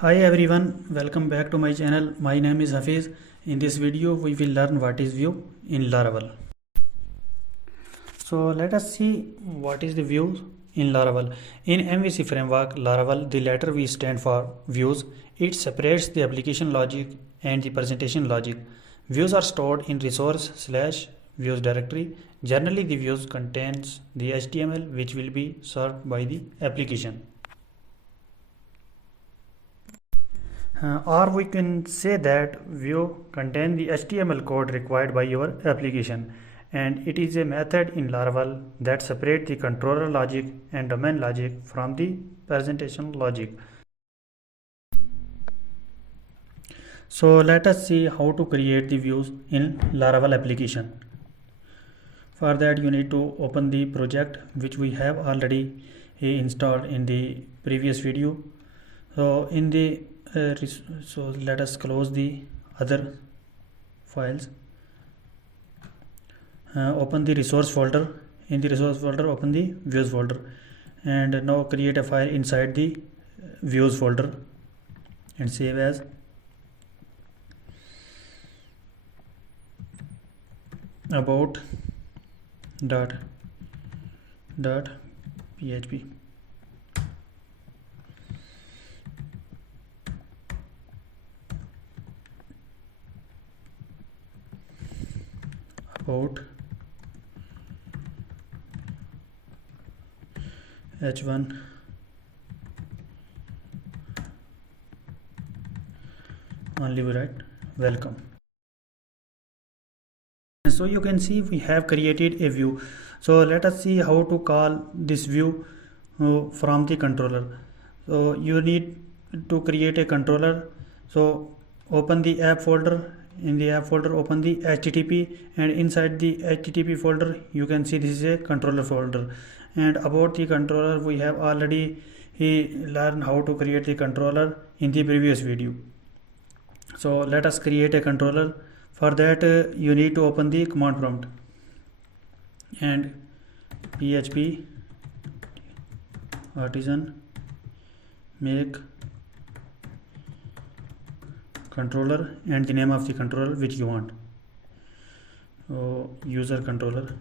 Hi everyone, welcome back to my channel. My name is Hafeez. In this video we will learn what is view in Laravel. So let us see what is the views in Laravel. In MVC framework Laravel, the letter V stand for views. It separates the application logic and the presentation logic. Views are stored in resource/views directory. Generally the views contains the HTML which will be served by the application. Or we can say that view contain the HTML code required by your application, and it is a method in Laravel that separate the controller logic and domain logic from the presentation logic. So let us see how to create the views in Laravel application. For that you need to open the project which we have already installed in the previous video. So in the so let us close the other files. Open the resource folder. In the resource folder open the views folder, and now create a file inside the views folder and save as. About dot php. About h1 only we write welcome. So you can see we have created a view. So let us see how to call this view from the controller. So you need to create a controller. So open the app folder. In the app folder open the HTTP, and inside the HTTP folder you can see this is a controller folder. And about the controller we have already learned how to create the controller in the previous video. So let us create a controller. For that you need to open the command prompt and php artisan make controller and the name of the controller which you want. So user controller,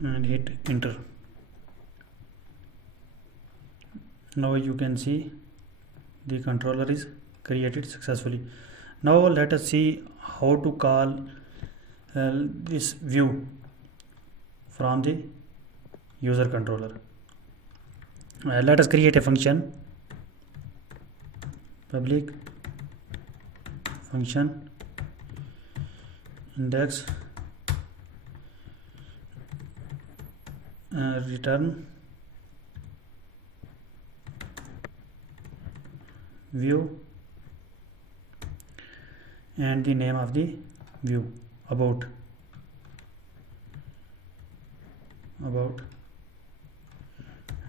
and hit enter. Now you can see the controller is created successfully. Now let us see how to call this view from the user controller. Let us create a function, public function index return view and the name of the view about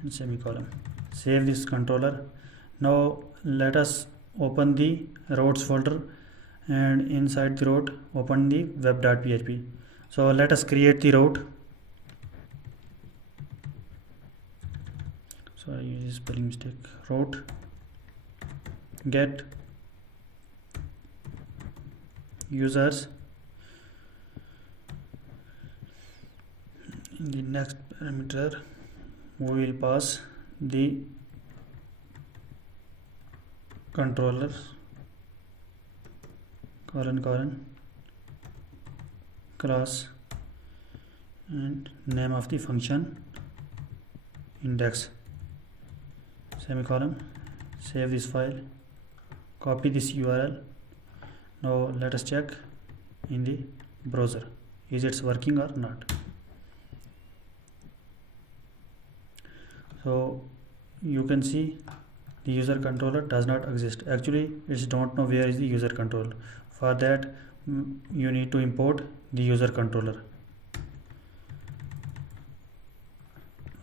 and semicolon. Save this controller. Now let us open the routes folder, and inside the route open the web.php. So let us create the route. Sorry, use spelling mistake. Route get users. In the next parameter we will pass the controller class and name of the function index semicolon. Save this file, copy this URL. Now let us check in the browser is it working or not. So you can see the user controller does not exist. Actually it don't know where is the user controller. For that you need to import the user controller.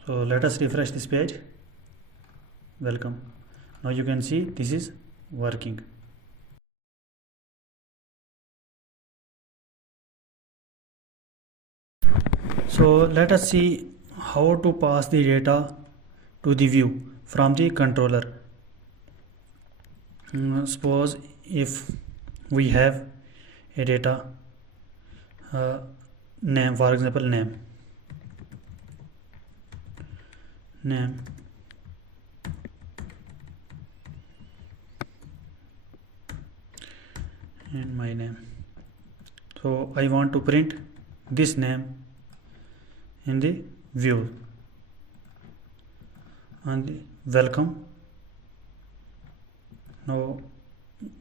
So let us refresh this page. Welcome. Now you can see this is working. So let us see how to pass the data to the view from the controller. Suppose if we have a data name, for example name and my name. So I want to print this name in the view and the welcome. Now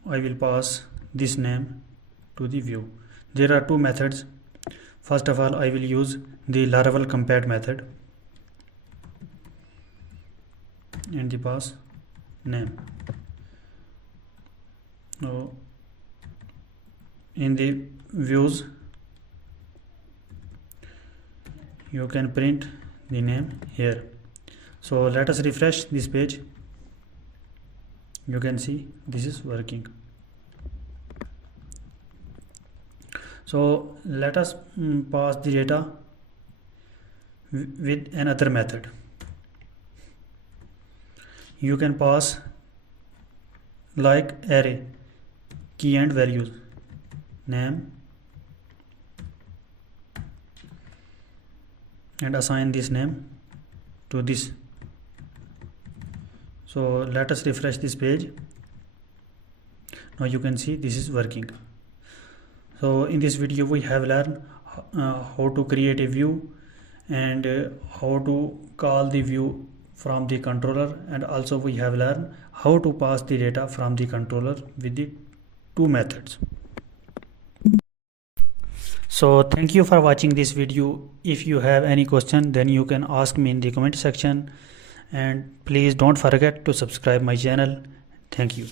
I will pass this name to the view. There are two methods. First of all, I will use the Laravel compat method and the pass name. Now in the views you can print the name here. So let us refresh this page. You can see this is working. So let us pass the data with another method. You can pass like array key and values name and assign this name to this. So let us refresh this page. Now you can see this is working. So in this video we have learned how to create a view and how to call the view from the controller, and also we have learned how to pass the data from the controller with the two methods. So thank you for watching this video. If you have any question, then you can ask me in the comment section, and please don't forget to subscribe my channel. Thank you.